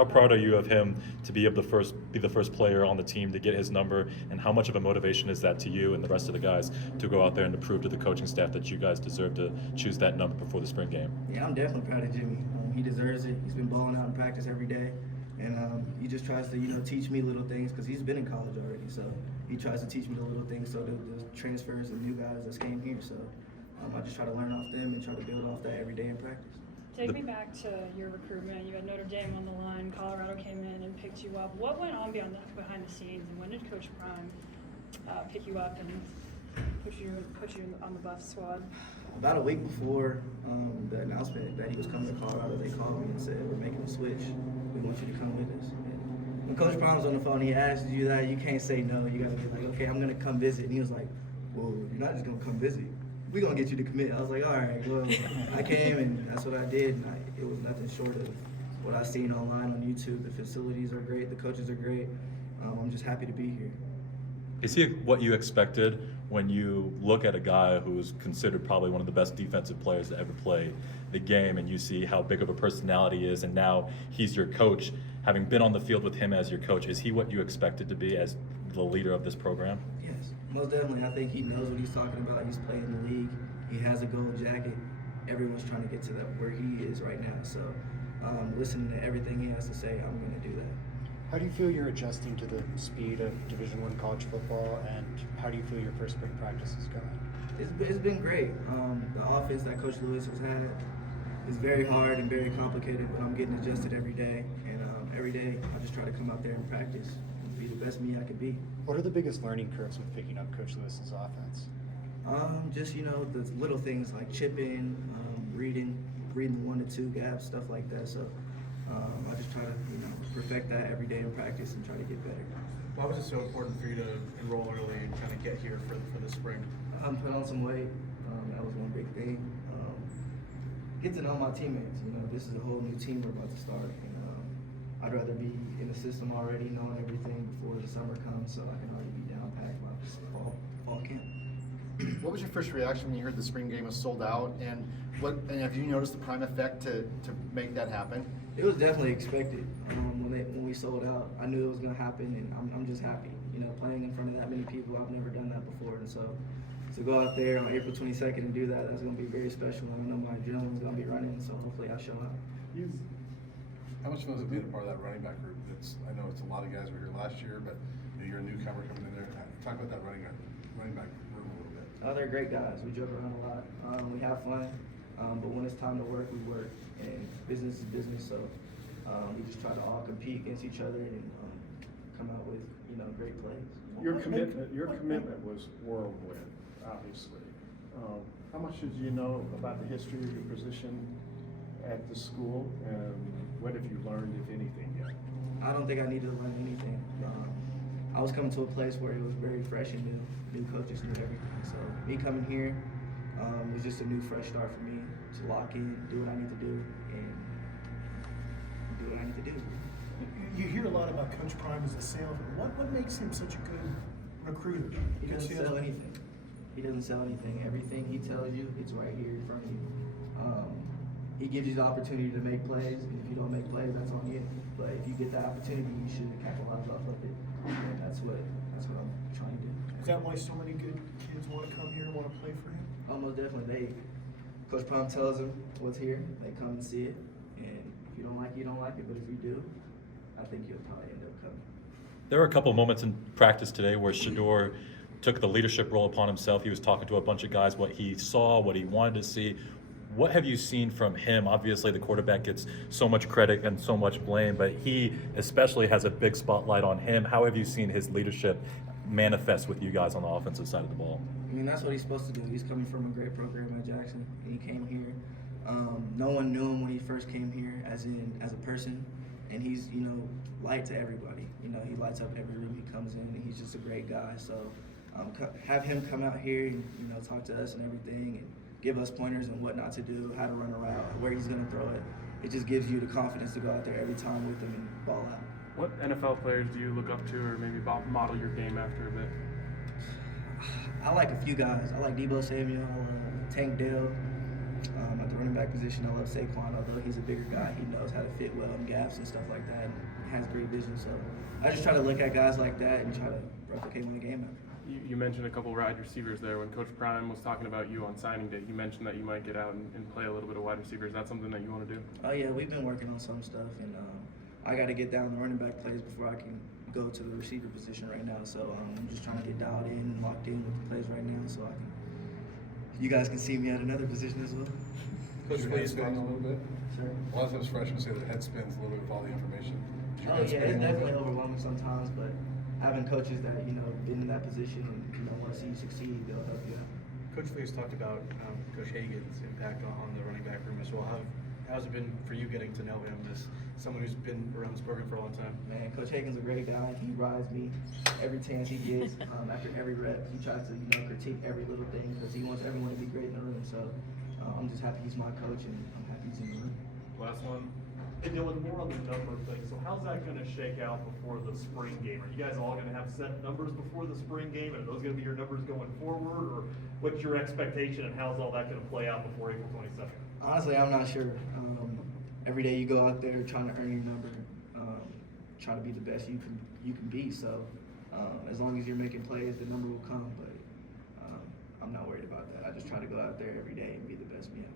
How proud are you of him to be able to be the first player on the team to get his number, and how much of a motivation is that to you and the rest of the guys to go out there and to prove to the coaching staff that you guys deserve to choose that number before the spring game? Yeah, I'm definitely proud of Jimmy. He deserves it. He's been balling out in practice every day, and he just tries to, teach me little things because he's been in college already. So he tries to teach me the little things. So the transfers and new guys that came here. So I just try to learn off them and try to build off that every day in practice. Take me back to your recruitment. You had Notre Dame on the line. Colorado came in and picked you up. What went on behind the scenes, and when did Coach Prime pick you up and put you on the Buff squad? About a week before the announcement that he was coming to Colorado, they called me and said, "We're making a switch. We want you to come with us." And when Coach Prime was on the phone, he asked you that. You can't say no. You got to be like, "Okay, I'm gonna come visit." And he was like, "Well, you're not just gonna come visit. We're going to get you to commit." I was like, all right, well, I came and that's what I did. And it was nothing short of what I've seen online on YouTube. The facilities are great. The coaches are great. I'm just happy to be here. Is he what you expected when you look at a guy who's considered probably one of the best defensive players to ever play the game, and you see how big of a personality he is, and now he's your coach? Having been on the field with him as your coach, is he what you expected to be as the leader of this program? Yes, most definitely. I think he knows what he's talking about. He's played in the league. He has a gold jacket. Everyone's trying to get to where he is right now. So listening to everything he has to say, I'm going to do that. How do you feel you're adjusting to the speed of Division I college football, and how do you feel your first spring practice is going? It's been great. The offense that Coach Lewis has had is very hard and very complicated, but I'm getting adjusted every day. And every day I just try to come out there and practice and be the best me I could be. What are the biggest learning curves with picking up Coach Lewis's offense? Just, the little things like chipping, reading the 1 to 2 gaps, stuff like that. So I just try to, perfect that every day in practice and try to get better. Why was it so important for you to enroll early and kind of get here for the spring? Put on some weight. That was one big thing. Get to know my teammates. This is a whole new team we're about to start. And I'd rather be in the system already, knowing everything before the summer comes, so I can already be down packed by fall camp. What was your first reaction when you heard the spring game was sold out, and have you noticed the prime effect to make that happen? It was definitely expected. When we sold out, I knew it was going to happen, and I'm just happy. Playing in front of that many people, I've never done that before, and so to go out there on April 22nd and do that, that's going to be very special. I know my adrenaline's going to be running, so hopefully I show up. How much fun is it being a part of that running back group? I know it's a lot of guys were here last year, but you're a newcomer coming in there. Talk about that running back room a little bit. Oh, they're great guys. We joke around a lot. We have fun, but when it's time to work, we work, and business is business. So we just try to all compete against each other and come out with great plays. Your commitment was whirlwind, obviously. How much did you know about the history of your position at the school, and what have you learned, if anything, yet? I don't think I needed to learn anything. I was coming to a place where it was very fresh and new coaches knew everything. So me coming here was just a new, fresh start for me to lock in, do what I need to do, and do what I need to do. You hear a lot about Coach Prime as a salesman. What makes him such a good recruiter? He doesn't sell anything. He doesn't sell anything. Everything he tells you, it's right here in front of you. He gives you the opportunity to make plays, and if you don't make plays, that's on you. But if you get that opportunity, you should capitalize off of it. And that's what I'm trying to do. Is that why so many good kids want to come here and want to play for him? Almost definitely. Coach Prime tells them what's here. They come and see it. And if you don't like it, you don't like it. But if you do, I think you'll probably end up coming. There were a couple moments in practice today where Shedeur took the leadership role upon himself. He was talking to a bunch of guys, what he saw, what he wanted to see. What have you seen from him? Obviously, the quarterback gets so much credit and so much blame, but he especially has a big spotlight on him. How have you seen his leadership manifest with you guys on the offensive side of the ball? I mean, that's what he's supposed to do. He's coming from a great program at Jackson. He came here. No one knew him when he first came here as a person, and he's light to everybody. He lights up every room he comes in, and he's just a great guy. So have him come out here and talk to us and everything, and give us pointers on what not to do, how to run a route, where he's going to throw it. It just gives you the confidence to go out there every time with him and ball out. What NFL players do you look up to, or maybe model your game after a bit? I like a few guys. I like Deebo Samuel, Tank Dell. At the running back position, I love Saquon. Although he's a bigger guy, he knows how to fit well in gaps and stuff like that, and has great vision. So I just try to look at guys like that and try to replicate when the game happens. You mentioned a couple wide receivers there. When Coach Prime was talking about you on signing day, he mentioned that you might get out and play a little bit of wide receiver. Is that something that you want to do? Oh yeah, we've been working on some stuff, and I got to get down the running back plays before I can go to the receiver position right now. So I'm just trying to get dialed in and locked in with the plays right now, so I can. You guys can see me at another position as well. Coach, your head spinning a little bit? Sure. A lot of times freshmen say their head spins a little bit with all the information. Is your Oh head yeah, spinning it's a little definitely bit? overwhelming sometimes, but having coaches that been in that position and want to see you succeed, they'll help you out. Coach Lee has talked about Coach Hagan's impact on the running back room as well. How's it been for you getting to know him as someone who's been around this program for a long time? Man, Coach Hagan's a great guy. He rides me every chance he gets. After every rep, he tries to critique every little thing because he wants everyone to be great in the room. So I'm just happy he's my coach, and I'm happy he's in the room. Last one. Hey Dylan, more on the number thing. So how's that going to shake out before the spring game? Are you guys all going to have set numbers before the spring game? And are those going to be your numbers going forward? Or what's your expectation and how's all that going to play out before April 22nd? Honestly, I'm not sure. Every day you go out there trying to earn your number, trying to be the best you can be. So as long as you're making plays, the number will come. But I'm not worried about that. I just try to go out there every day and be the best me I can.